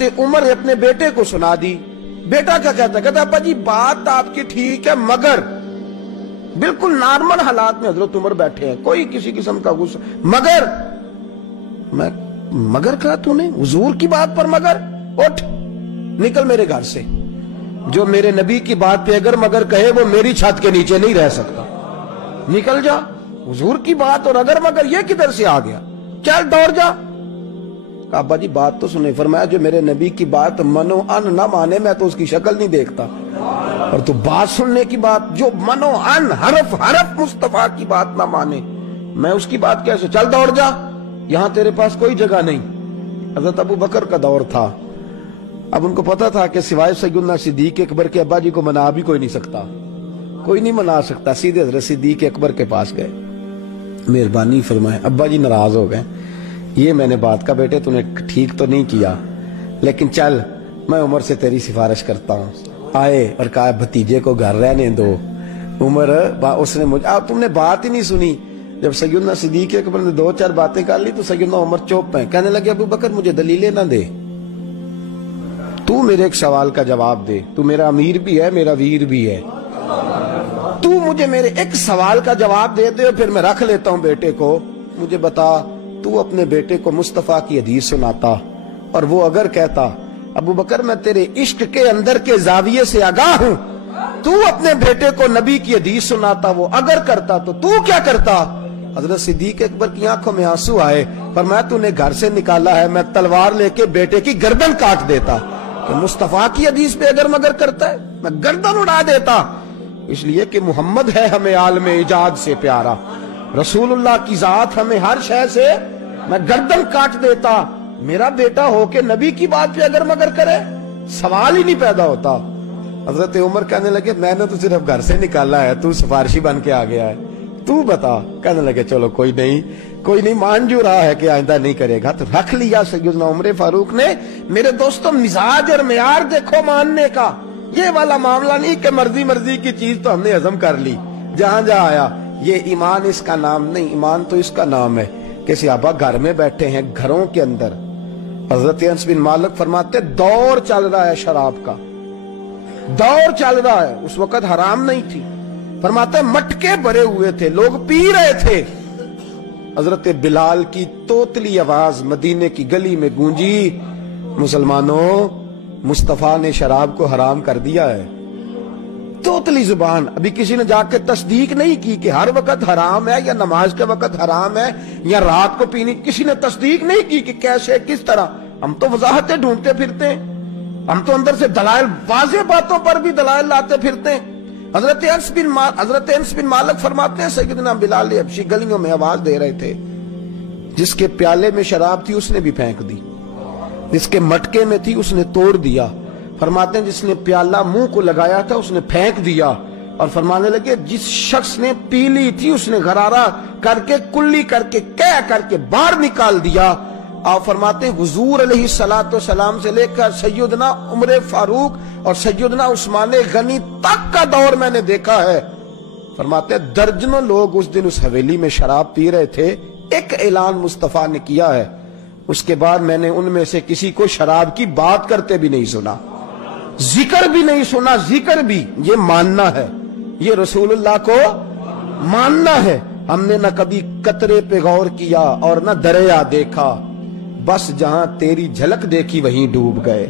حضرت عمر نے اپنے بیٹے کو سنا دی. بیٹا کیا کہتا ہے؟ کہتا ابا جی بات آپ کی ٹھیک ہے، مگر بالکل نارمل حالات میں حضرت عمر بیٹھے ہیں، کوئی کسی قسم کا غصہ، مگر میں مگر کہا تو نے حضور کی بات پر مگر؟ اٹھ نکل میرے گھر سے. جو میرے نبی کی بات پہ اگر مگر کہے وہ میری چھت کے نیچے نہیں رہ سکتا. نکل جا. حضور کی بات اور اگر مگر یہ کدھر سے آ گیا؟ چل دوڑ جا. ابا جی بات تو سنے. فرمایا جو میرے نبی کی بات منو ان نہ مانے میں تو اس کی شکل نہیں دیکھتا، اور تو بات سننے کی بات جو منو ان حرف حرف مصطفیٰ کی بات نہ مانے میں اس کی بات کیسے؟ چل دوڑ جا، یہاں تیرے پاس کوئی جگہ نہیں. حضرت ابو بکر کا دور تھا. اب ان کو پتا تھا کہ سوائے سیدنا صدیق اکبر کے ابا جی کو منا بھی کوئی نہیں سکتا، کوئی نہیں منا سکتا. سیدھے حضرت صدیق اکبر کے پاس گئے. مہربانی فرمائے. ابا جی ناراض ہو گئے. یہ میں نے بات کا بیٹے تو نے ٹھیک تو نہیں کیا، لیکن چل میں عمر سے تیری سفارش کرتا ہوں. آئے اور کہا بھتیجے کو گھر رہنے دو. عمر اس نے اب تم نے بات ہی نہیں سنی. جب سیدنا صدیق اکبر نے دو چار باتیں کر لی تو سیدنا عمر چوپ ہیں. کہنے لگے ابو بکر مجھے دلیلیں نہ دے، تو میرے ایک سوال کا جواب دے. تو میرا امیر بھی ہے، میرا ویر بھی ہے. تو مجھے میرے ایک سوال کا جواب دے دے اور پھر میں رکھ لیتا ہوں بیٹے کو. مجھے بتا، تو اپنے بیٹے کو مصطفیٰ کی حدیث سناتا اور وہ اگر کہتا ابو بکر میں تیرے عشق کے اندر کے زاویے سے آگاہ ہوں، تو اپنے بیٹے کو نبی کی حدیث سناتا، وہ اگر کرتا تو کیا کرتا؟ حضرت صدیق اکبر کی آنکھوں میں آنسو آئے. فرمایا تو نے گھر سے نکالا ہے، میں تلوار لے کے بیٹے کی گردن کاٹ دیتا. کہ مصطفیٰ کی حدیث پہ اگر مگر کرتا ہے میں گردن اڑا دیتا. اس لیے کہ محمد ہے ہمیں عالم ایجاد سے پیارا، رسول اللہ کی ذات ہمیں ہر شے سے، میں گردن کاٹ دیتا. میرا بیٹا ہو کے نبی کی بات پہ اگر مگر کرے سوال ہی نہیں پیدا ہوتا. حضرت عمر کہنے لگے میں نے تو صرف گھر سے نکالا ہے، تو سفارشی بن کے آ گیا ہے، تو بتا. کہنے لگے چلو کوئی نہیں مان جو رہا ہے کہ آئندہ نہیں کرے گا. تو رکھ لیا سیدنا عمر فاروق نے. میرے دوستوں مزاج اور معیار دیکھو ماننے کا. یہ والا معاملہ نہیں کہ مرضی کی چیز تو ہم نے ہضم کر لی جہاں آیا. یہ ایمان اس کا نام نہیں، ایمان تو اس کا نام ہے کہ صحابہ گھر میں بیٹھے ہیں، گھروں کے اندر. حضرت انس بن مالک فرماتے دور چل رہا ہے، شراب کا دور چل رہا ہے. اس وقت حرام نہیں تھی. فرماتے مٹکے بھرے ہوئے تھے، لوگ پی رہے تھے. حضرت بلال کی توتلی آواز مدینے کی گلی میں گونجی، مسلمانوں مصطفیٰ نے شراب کو حرام کر دیا ہے. توتلی زبان. ابھی کسی نے جا کے تصدیق نہیں کی کہ ہر وقت حرام ہے یا نماز کے وقت حرام ہے یا رات کو پینی. کسی نے تصدیق نہیں کی کہ کیسے کس طرح. ہم تو وضاحتیں ڈھونڈتے پھرتے ہیں، ہم تو اندر سے دلائل، واضح باتوں پر بھی دلائل لاتے پھرتے ہیں. حضرت انس بن مالک فرماتے ہیں سیدنا بلال حبشی گلیوں میں آواز دے رہے تھے. جس کے پیالے میں شراب تھی اس نے بھی پھینک دی، جس کے مٹکے میں تھی اس نے توڑ دیا. فرماتے ہیں جس نے پیالہ منہ کو لگایا تھا اس نے پھینک دیا. اور فرمانے لگے جس شخص نے پی لی تھی اس نے غرارہ کر کے کلی کر کے کہہ کر کے باہر نکال دیا. آپ فرماتے ہیں حضور علیہ السلام سے لے کر سیدنا عمر فاروق اور سیدنا عثمان غنی تک کا دور میں نے دیکھا ہے. فرماتے ہیں درجنوں لوگ اس دن اس حویلی میں شراب پی رہے تھے. ایک اعلان مصطفیٰ نے کیا ہے، اس کے بعد میں نے ان میں سے کسی کو شراب کی بات کرتے بھی نہیں سنا، ذکر بھی نہیں سنا. ذکر بھی یہ ماننا ہے، یہ رسول اللہ کو ماننا ہے. ہم نے نہ کبھی قطرے پہ غور کیا اور نہ دریا دیکھا، بس جہاں تیری جھلک دیکھی وہیں ڈوب گئے.